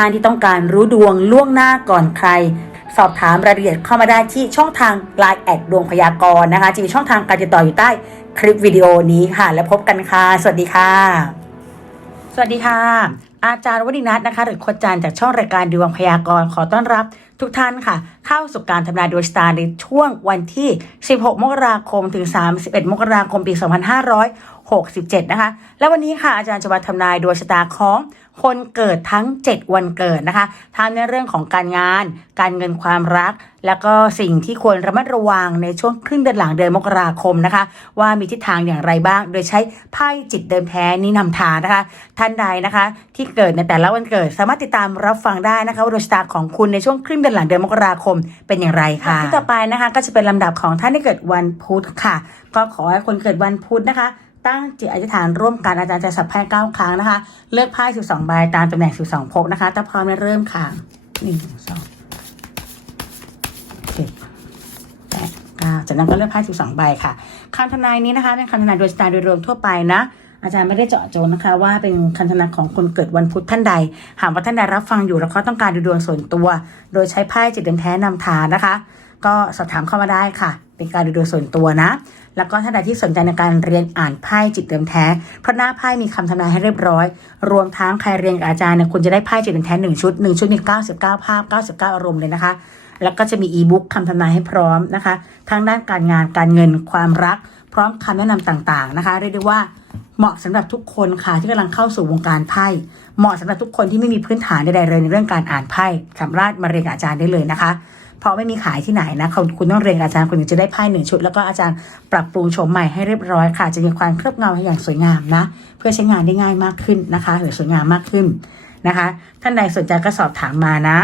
ท่านที่ต้องการรู้ดวงล่วงหน้าก่อนใคร สอบถามรายละเอียดเข้ามาได้ที่ช่องทาง Line แอดดวงพยากรณ์นะคะจะมีช่องทางการติดต่ออยู่ใต้คลิปวิดีโอนี้ค่ะ แล้วพบกันค่ะ สวัสดีค่ะ สวัสดีค่ะ อาจารย์วณินัทนะคะ หรือโคจันทร์จากช่องรายการดวงพยากรณ์ขอต้อนรับ ทุกท่านค่ะ เข้าสู่การทำนายดวงชะตาในช่วงวันที่ 16 มกราคมถึง 31 มกราคมปี 2567 นะคะ และวันนี้ค่ะอาจารย์จะมาทำนายดวงชะตาของคนเกิดทั้ง 7 วันเกิดนะคะทั้งในเรื่องของการงาน การเงินความรัก แล้วก็สิ่งที่ควรระมัดระวังในช่วงครึ่งเดือนหลังเดือนมกราคมนะคะ ว่ามีทิศทางอย่างไรบ้าง โดยใช้ไพ่จิตเดิมแท้นี้นำทางนะคะ ท่านใดนะคะ ที่เกิดในแต่ละวันเกิด สามารถติดตามรับฟังได้นะคะว่าดวงชะตาของคุณในช่วงครึ่งเดือนหลังเดือนมกราคมเป็นอย่างไรค่ะที่ต่อไปนะคะ ก็จะเป็นลำดับของท่านที่เกิดวันพุธค่ะ ก็ขอให้คนเกิดวันพุธนะคะ ตั้งจิตอธิษฐานร่วมกันอาจารย์จะสับไพ่เก้าครั้งนะคะ เลือกไพ่สิบสองใบตามตำแหน่งสิบสองพกนะคะถ้าพร้อมแล้วเริ่มค่ะหนึ่งสองเจ็ดแปดเก้าจากนั้นก็เลือกไพ่สิบสองใบค่ะคำทำนายนี้นะคะเป็นคำทำนายโดยสไตล์โดยรวมทั่วไปนะ อาจารย์ไม่ได้เจาะจงนะคะ ว่าเป็นคำทำนาของคนเกิดวันพุธท่านใด หากว่าท่านใดรับฟังอยู่แล้วก็ต้องการดูดวงส่วนตัว โดยใช้ไพ่จิตเดิมแท้นำทางนะคะ ก็สอบถามเข้ามาได้ค่ะ เป็นการดูดวงส่วนตัวนะ แล้วก็ท่านใดที่สนใจในการเรียนอ่านไพ่จิตเดิมแท้ เพราะหน้าไพ่มีคำทำนายให้เรียบร้อย รวมทั้งใครเรียนกับอาจารย์เนี่ยคุณจะได้ไพ่จิตเดิมแท้หนึ่งชุดหนึ่งชุดมี99 ภาพ 99 อารมณ์เลยนะคะ แล้วก็จะมีอีบุ๊กคำทำนายให้พร้อมนะคะ ทั้งด้านการงานการเงินความรัก พร้อมคำแนะนำต่างๆนะคะ เรียกได้ว่า เหมาะสำหรับทุกคนค่ะที่กำลังเข้าสู่วงการไพ่เหมาะสำหรับทุกคนที่ไม่มีพื้นฐานใดๆเลยในเรื่องการอ่านไพ่สามารถมาเรียนอาจารย์ได้เลยนะคะ เพราะไม่มีขายที่ไหนนะคุณคุณต้องเรียนอาจารย์คุณถึงจะได้ไพ่หนึ่งชุด แล้วก็อาจารย์ปรับปรุงโฉมใหม่ให้เรียบร้อยค่ะ จะมีความเคลือบเงาให้อย่างสวยงามนะ เพื่อใช้งานได้ง่ายมากขึ้นนะคะหรือสวยงามมากขึ้นนะคะ ท่านใดสนใจก็สอบถามมานะ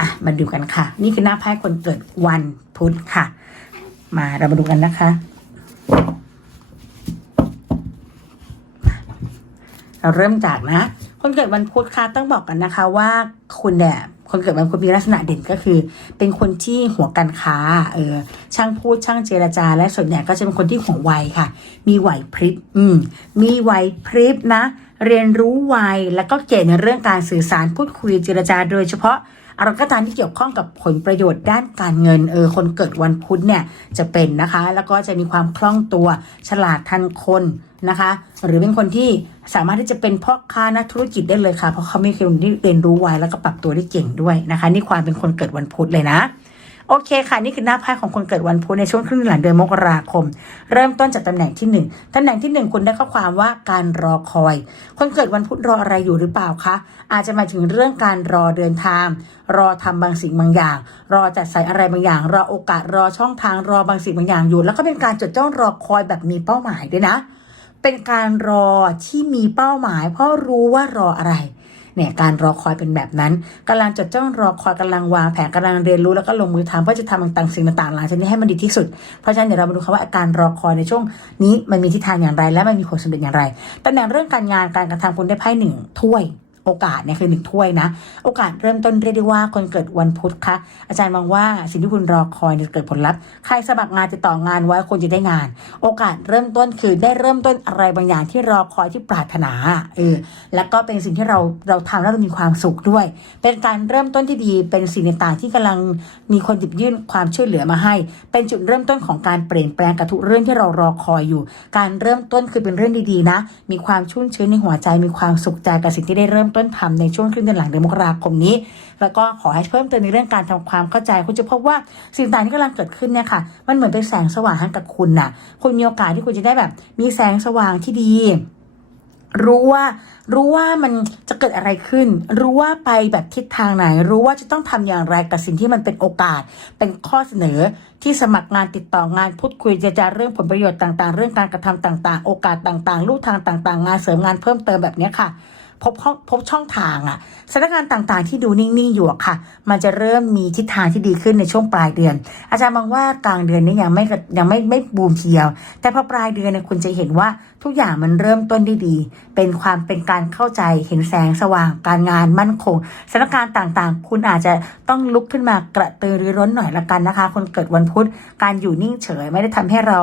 อะมาดูกันค่ะ นี่คือหน้าไพ่คนเกิดวันพุธค่ะ มาเรามาดูกันนะคะ เราเริ่มจากนะ คนเกิดวันพุธค่ะต้องบอกกันนะคะว่าคุณเนี่ยคนเกิดวันพุธมีลักษณะเด่นก็คือ เป็นคนที่หัวการค้าเออช่างพูดช่างเจรจา และส่วนใหญ่ก็จะเป็นคนที่หัวไวค่ะ มีไหวพริบอืมมีไหวพริบนะ เรียนรู้ไวแล้วก็เก่งในเรื่องการสื่อสารพูดคุยเจรจาโดยเฉพาะ อะไรก็ตามที่เกี่ยวข้องกับผลประโยชน์ด้านการเงินเออคนเกิดวันพุธเนี่ยจะเป็นนะคะ แล้วก็จะมีความคล่องตัวฉลาดทันคนนะคะ หรือเป็นคนที่สามารถที่จะเป็นพ่อค้านักธุรกิจได้เลยค่ะ เพราะเขาไม่เคยเรียนรู้ไวแล้วก็ปรับตัวได้เก่งด้วยนะคะ นี่ความเป็นคนเกิดวันพุธเลยนะ โอเคค่ะนี่คือหน้าไพ่ของคนเกิดวันพุธในช่วงครึ่งหลังเดือนมกราคม เริ่มต้นจากตำแหน่งที่หนึ่งตำแหน่งที่หนึ่งคุณได้ข้อความว่าการรอคอย คนเกิดวันพุธรออะไรอยู่หรือเปล่าคะอาจจะมาถึงเรื่องการรอเดินทาง รอทำบางสิ่งบางอย่าง รอจัดสรรอะไรบางอย่าง รอโอกาสรอช่องทางรอบางสิ่งบางอย่างอยู่ แล้วก็เป็นการจดจ้องรอคอยแบบมีเป้าหมายด้วยนะ เป็นการรอที่มีเป้าหมาย เพราะรู้ว่ารออะไร เนี่ยการรอคอยเป็นแบบนั้นกำลังจดจ้องรอคอยกำลังวางแผนกำลังเรียนรู้แล้วก็ลงมือทำเพื่อจะทำต่างๆสิ่งต่างๆหลังจากนี้ให้มันดีที่สุด เพราะฉะนั้นเดี๋ยวเรามาดูคำว่าอาการรอคอยในช่วงนี้มันมีทิศทางอย่างไร และมันมีผลสำเร็จอย่างไรตำแหน่งเรื่องการงานการกระทำคุณได้ไพ่หนึ่งถ้วย โอกาสเนี่ยคือหนึ่งถ้วยนะ โอกาสเริ่มต้นเรียกได้ว่าคนเกิดวันพุธคะอาจารย์มองว่าสิ่งที่คุณรอคอยจะเกิดผลลัพธ์ใครสมัครงานติดต่องานไว้คนจะได้งาน โอกาสเริ่มต้นคือได้เริ่มต้นอะไรบางอย่างที่รอคอยที่ปรารถนาเออแล้วก็เป็นสิ่งที่เราเราทำแล้วเรามีความสุขด้วย เป็นการเริ่มต้นที่ดีเป็นสิ่งต่างๆที่กำลังมีคนหยิบยื่นความช่วยเหลือมาให้ เป็นจุดเริ่มต้นของการเปลี่ยนแปลงกับทุกเรื่องที่เรารอคอยอยู่ การเริ่มต้นคือเป็นเรื่องดีๆนะ มีความชุ่มชื้นในหัวใจมีความสุขใจกับสิ่งที่ได้เริ่มต้นทำในช่วงครึ่งเดือนหลังเดือนมกราคมนี้ แล้วก็ขอให้เพิ่มเติมในเรื่องการทำความเข้าใจ คุณจะพบว่าสิ่งต่างที่กำลังเกิดขึ้นเนี่ยค่ะ มันเหมือนเป็นแสงสว่างให้กับคุณน่ะ คุณมีโอกาสที่คุณจะได้แบบ มีแสงสว่างที่ดีรู้ว่ารู้ว่ามันจะเกิดอะไรขึ้น รู้ว่าไปแบบทิศทางไหน รู้ว่าจะต้องทำอย่างไรกับสิ่งที่มันเป็นโอกาส เป็นข้อเสนอที่สมัครงานติดต่องานพูดคุยเจรจาเรื่องผลประโยชน์ต่างๆ เรื่องการกระทำต่างๆ โอกาสต่างๆ ลู่ทางต่างๆ งานเสริมงานเพิ่มเติมแบบนี้ค่ะ พบพบช่องทางอะสถานการณ์ต่างๆ ที่ดูนิ่งๆอยู่ค่ะ มันจะเริ่มมีทิศทางที่ดีขึ้นในช่วงปลายเดือน อาจารย์มองว่ากลางเดือนนี้ยังไม่ยังไม่ไม่บูมเดียว แต่พอปลายเดือนเนี่ยคุณจะเห็นว่าทุกอย่างมันเริ่มต้นได้ดี เป็นความเป็นการเข้าใจเห็นแสงสว่าง การงานมั่นคงสถานการณ์ต่างๆ คุณอาจจะต้องลุกขึ้นมากระตือรือร้นหน่อยละกันนะคะ คนเกิดวันพุธการอยู่นิ่งเฉย ไม่ได้ทำให้เรา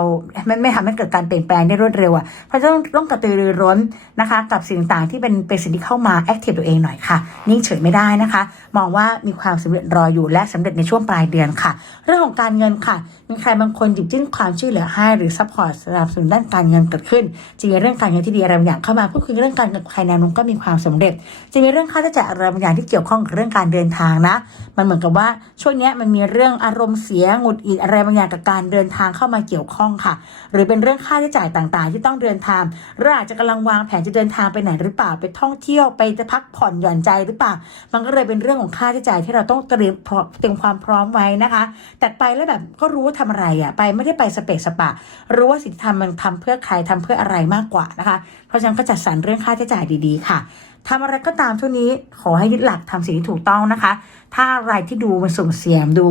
ไม่ไม่ทำให้เกิดการเปลี่ยนแปลงได้รวดเร็วอะเพราะฉะนั้นต้องกระตือรือร้นนะคะ กับสิ่งต่างๆที่เป็นเป็นสิ่งที่เข้ามาแอคทีฟตัวเองหน่อยค่ะ นิ่งเฉยไม่ได้นะคะ มองว่ามีความสำเร็จรออยู่และสำเร็จในช่วงปลายเดือนค่ะ เรื่องของการเงินค่ะ มีใครบางคนหยิบยื่นความช่วยเหลือให้หรือซัพพอร์ตสนับสนุนด้านการเงินเกิดขึ้น จะมีเรื่องการเงินที่ดีอะไรบางอย่างเข้ามาพูดคุยเรื่องการเงินใครแนวโน้มก็มีความสำเร็จ จะมีเรื่องค่าใช้จ่ายอะไรบางอย่างที่เกี่ยวข้องกับเรื่องการเดินทางนะ มันเหมือนกับว่าช่วงนี้มันมีเรื่องอารมณ์เสียหงุดหงิดอะไรบางอย่างกับการเดินทางเข้ามาเกี่ยวข้องค่ะ หรือเป็นเรื่องค่าใช้จ่ายต่างๆ ที่ต้องเดินทางหรืออาจจะกำลังวางแผนจะเดินทางไปไหนหรือเปล่าไปท่องเที่ยวไปจะพักผ่อนหย่อนใจหรือเปล่า มันก็เลยเป็นเรื่องของค่าใช้จ่ายที่เราต้องเตรียมเตรียมความพร้อมไว้นะคะ แต่ไปแล้วแบบก็รู้ว่าทำอะไรอะ ไปไม่ได้ไปสเปซสปะ รู้ว่าสิ่งที่ทำมันทำเพื่อใครทำเพื่ออะไรมากกว่านะคะ เพราะฉะนั้นก็จัดสรรเรื่องค่าใช้จ่ายดีๆค่ะทำอะไรก็ตามช่วงนี้ขอให้ยึดหลักทำสิ่งที่ถูกต้องนะคะ ถ้าอะไรที่ดูมันส่งเสียมดู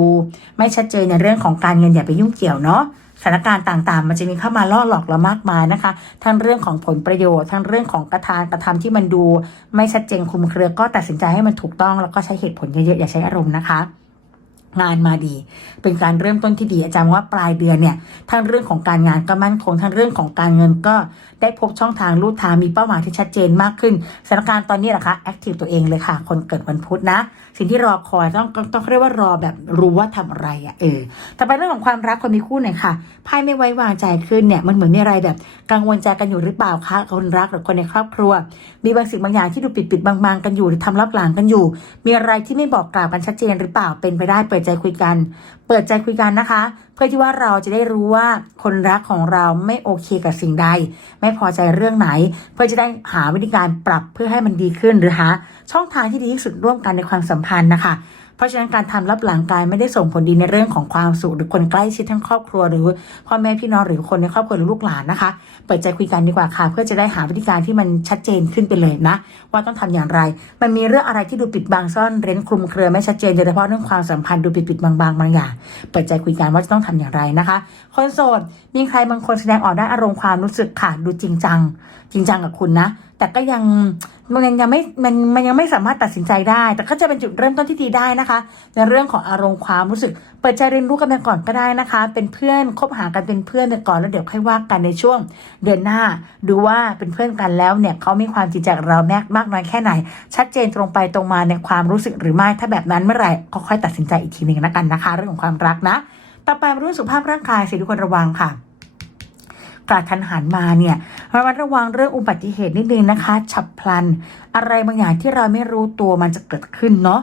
ไม่ชัดเจนในเรื่องของการเงินอย่าไปยุ่งเกี่ยวเนาะ ถานการณ์ต่างๆ มันจะมีเข้ามาล่อหลอกเรามากมายนะคะ ทั้งเรื่องของผลประโยชน์ ทั้งเรื่องของกระทานกระทำที่มันดู ไม่ชัดเจนคลุมเครือก็ตัดสินใจให้มันถูกต้องแล้วก็ใช้เหตุผลเยอะๆอย่าใช้อารมณ์นะคะ งานมาดี เป็นการเริ่มต้นที่ดี อาจารย์ว่าปลายเดือนเนี่ยทั้งเรื่องของการงานก็มั่นคงทั้งเรื่องของการเงินก็ได้พบช่องทางลู่ทางมีเป้าหมายที่ชัดเจนมากขึ้นสถานการณ์ตอนนี้แหละคะแอคทีฟตัวเองเลยค่ะ คนเกิดวันพุธนะ สิ่งที่รอคอยต้องต้องเรียกว่ารอแบบรู้ว่าทำอะไรอะ่ะเออแต่ไปเรื่องของความรักคนมีคู่หน่อยค่ะไพ่ไม่ไว้วางใจขึ้นเนี่ยมันเหมือนมีอะไรแบบกังวลใจกันอยู่หรือเปล่าคะคนรักหรือคนในครอบครัว มีบางสิ่งบางอย่างที่ดูปิดปิดบางๆกันอยู่หรือทำลับหลังกันอยู่ มีอะไรที่ไม่บอกกล่าวกันชัดเจนหรือเปล่าเป็นไปได้เปิดใจคุยกัน เปิดใจคุยกันนะคะ เพื่อที่ว่าเราจะได้รู้ว่าคนรักของเราไม่โอเคกับสิ่งใด ไม่พอใจเรื่องไหน เพื่อจะได้หาวิธีการปรับเพื่อให้มันดีขึ้นหรือหาช่องทางที่ดีที่สุดร่วมกันในความสัมพันธ์นะคะ เพราะฉะนั้นการทำรับหลังกายไม่ได้ส่งผลดีในเรื่องของความสุขหรือคนใกล้ชิดทั้งครอบครัวหรือพ่อแม่พี่น้องหรือคนในครอบครัวหรือลูกหลานนะคะ เปิดใจคุยกันดีกว่าค่ะ เพื่อจะได้หาวิธีการที่มันชัดเจนขึ้นไปเลยนะ ว่าต้องทำอย่างไร มันมีเรื่องอะไรที่ดูปิดบังซ่อนเร้นคลุมเครือไม่ชัดเจนโดยเฉพาะเรื่องความสัมพันธ์ดูปิดปิดๆบางบางอย่าง เปิดใจคุยกันว่าจะต้องทำอย่างไรนะคะ คนโสดมีใครบางคนแสดงออกได้านอารมณ์ความรู้สึกค่ะดูจริงจัง จริงจังกับคุณนะ แต่ก็ยังมันยังไม่มันมันยังไม่สามารถตัดสินใจได้ แต่ก็จะเป็นจุดเริ่มต้นที่ดีได้นะคะ ในเรื่องของอารมณ์ความรู้สึก เปิดใจเรียนรู้กันไปก่อนก็ได้นะคะ เป็นเพื่อนคบหากันเป็นเพื่อนไปก่อนแล้วเดี๋ยวค่อยว่ากันในช่วงเดือนหน้า ดูว่าเป็นเพื่อนกันแล้วเนี่ยเขามีความจริงใจกับเราแมกมากน้อยแค่ไหน ชัดเจนตรงไปตรงมาในความรู้สึกหรือไม่ถ้าแบบนั้นเมื่อไหร่ก็ค่อยตัดสินใจอีกทีหนึ่งนะกันนะคะ เรื่องของความรักนะ ต่อไปเรื่องสุขภาพร่างกายสิทุกคนระวังค่ะ กระทันหันมาเนี่ยระมัดระวังเรื่องอุบัติเหตุนิดนึงนะคะ ฉับพลัน อะไรบางอย่างที่เราไม่รู้ตัวมันจะเกิดขึ้นเนาะ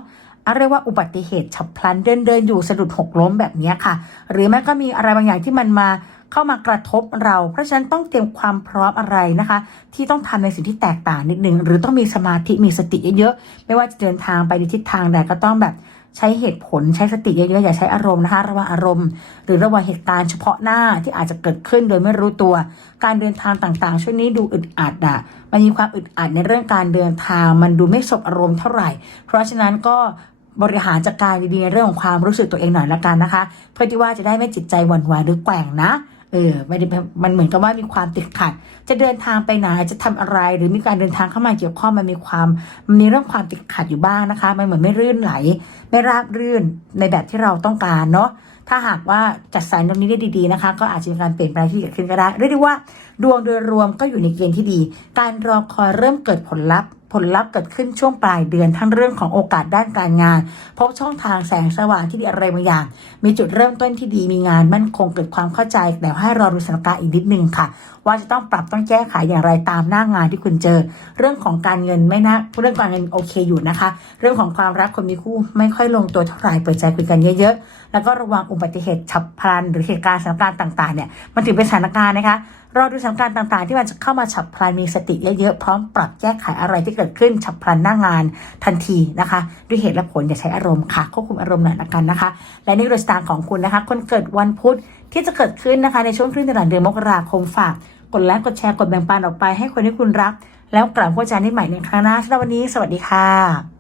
เรียกว่าอุบัติเหตุฉับพลันเดินเดินอยู่สะดุดหกล้มแบบนี้ค่ะ หรือแม้ก็มีอะไรบางอย่างที่มันมาเข้ามากระทบเรา เพราะฉะนั้นต้องเตรียมความพร้อมอะไรนะคะ ที่ต้องทำในสิ่งที่แตกต่างนิดนึงหรือต้องมีสมาธิมีสติเยอะๆไม่ว่าจะเดินทางไปในทิศทางใดก็ต้องแบบ ใช้เหตุผลใช้สติเยอะๆอย่าใช้อารมณ์นะคะระวังอารมณ์ หรือระวังเหตุการณ์เฉพาะหน้าที่อาจจะเกิดขึ้นโดยไม่รู้ตัว การเดินทางต่างๆ ช่วงนี้ดูอึดอัดอะมันมีความอึดอัดในเรื่องการเดินทาง มันดูไม่สบอารมณ์เท่าไหร่ เพราะฉะนั้นก็บริหารจัดการดีๆในเรื่องของความรู้สึกตัวเองหน่อยละกันนะคะ เพื่อที่ว่าจะได้ไม่จิตใจหวั่นไหวหรือแกว่งนะ เออไม่ได้มันเหมือนกับว่ามีความติดขัด จะเดินทางไปไหนจะทำอะไร หรือมีการเดินทางเข้ามาเกี่ยวข้องมันมีความมันมีเรื่องความติดขัดอยู่บ้างนะคะ มันเหมือนไม่รื่นไหล ไม่ราบรื่นในแบบที่เราต้องการเนาะถ้าหากว่าจัดสรรตรงนี้ได้ดีๆนะคะ ก็อาจจะมีการเปลี่ยนแปลงที่เกิดขึ้นก็ได้เรียกได้ว่า ดวงโดยรวมก็อยู่ในเกณฑ์ที่ดี การรอคอยเริ่มเกิดผลลัพธ์ ผลลัพธ์เกิดขึ้นช่วงปลายเดือนทั้งเรื่องของโอกาสด้านการงาน พบช่องทางแสงสว่างที่ดีอะไรบางอย่าง มีจุดเริ่มต้นที่ดีมีงานมั่นคงเกิดความเข้าใจ แต่ให้รอดูสถานการณ์อีกนิดนึงค่ะ ว่าจะต้องปรับต้องแก้ไขอย่างไรตามหน้างานที่คุณเจอ เรื่องของการเงินไม่น่าเรื่องการเงินโอเคอยู่นะคะ เรื่องของความรักคนมีคู่ไม่ค่อยลงตัวเท่าไหร่เปิดใจคุยกันเยอะๆแล้วก็ระวังอุบัติเหตุฉับพลัน หรือเหตุการณ์สถานการณ์ต่างๆเนี่ยมันถือเป็นสถานการณ์นะคะ รอดูสถานการณ์ต่างๆ ที่มันจะเข้ามาฉับพลันมีสติเยอะๆพร้อมปรับแก้ไขอะไรที่เกิดขึ้นฉับพลันหน้างานทันทีนะคะ ด้วยเหตุและผลอย่าใช้อารมณ์ค่ะควบคุมอารมณ์หน่อยละกันนะคะ และนี่คือสตางค์ของคุณนะคะคนเกิดวันพุธที่จะเกิดขึ้นนะคะในช่วงครึ่งเดือนเดือนมกราคมฝากกดไลค์กดแชร์กดแบ่งปันออกไปให้คนที่คุณรัก แล้วกลับพบกันใหม่ในครั้งหน้าสำหรับวันนี้ สวัสดีค่ะ